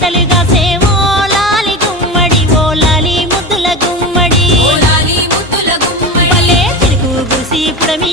జంటలుగా సేవోలాలి గుమ్మడి ఓలాలి ముద్దుల గుమ్మడి. భలే తిరుగు గుసి పుడమి